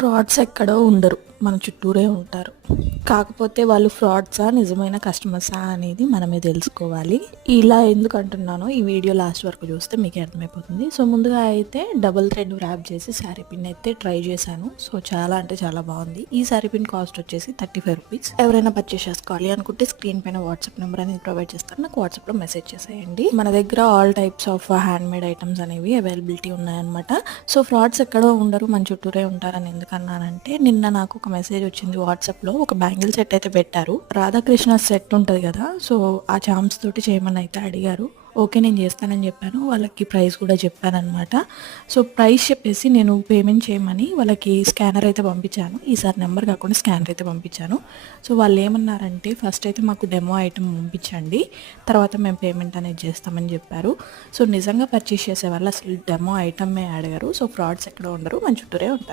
Frauds ఎక్కడో ఉండరు, మన చుట్టూరే ఉంటారు. కాకపోతే వాళ్ళు ఫ్రాడ్సా నిజమైన కస్టమర్సా అనేది మనమే తెలుసుకోవాలి. ఇలా ఎందుకు అంటున్నానో ఈ వీడియో లాస్ట్ వరకు చూస్తే మీకు అర్థమైపోతుంది. సో ముందుగా అయితే డబుల్ థ్రెడ్ ర్యాప్ చేసి శారీ పిన్ అయితే ట్రై చేశాను. సో చాలా అంటే చాలా బాగుంది. ఈ శారీ పిన్ కాస్ట్ వచ్చేసి 35 రూపీస్. ఎవరైనా పర్చేస్ చేసుకోవాలి అనుకుంటే స్క్రీన్ పైన వాట్సాప్ నెంబర్ అనేది ప్రొవైడ్ చేస్తాను, నాకు వాట్సాప్లో మెసేజ్ చేసేయండి. మన దగ్గర all types of hand made items అనేవి అవైలబిలిటీ ఉన్నాయన్నమాట. సో ఫ్రాడ్స్ ఎక్కడో ఉండరు, మన చుట్టూరే ఉంటారని ఎందుకన్నానంటే, నిన్న నాకు ఒక మెసేజ్ వచ్చింది వాట్సాప్లో. ఒక బ్యాంగిల్ సెట్ అయితే పెట్టారు, రాధాకృష్ణ సెట్ ఉంటుంది కదా, సో ఆ చామ్స్ తోటి చేయమని అయితే అడిగారు. ఓకే నేను చేస్తానని చెప్పాను. వాళ్ళకి ప్రైస్ కూడా చెప్పాను అనమాట. సో ప్రైస్ చెప్పేసి నేను పేమెంట్ చేయమని వాళ్ళకి స్కానర్ అయితే పంపించాను. ఈసారి నెంబర్ కాకుండా స్కానర్ అయితే పంపించాను. సో వాళ్ళు ఏమన్నారంటే, ఫస్ట్ అయితే మాకు డెమో ఐటమ్ పంపించండి, తర్వాత మేము పేమెంట్ అనేది చేస్తామని చెప్పారు. సో నిజంగా పర్చేస్ చేసే వాళ్ళు అసలు డెమో ఐటమే అడిగారు. సో ఫ్రాడ్స్ ఎక్కడ ఉండరు, మన చుట్టూరే ఉంటారు.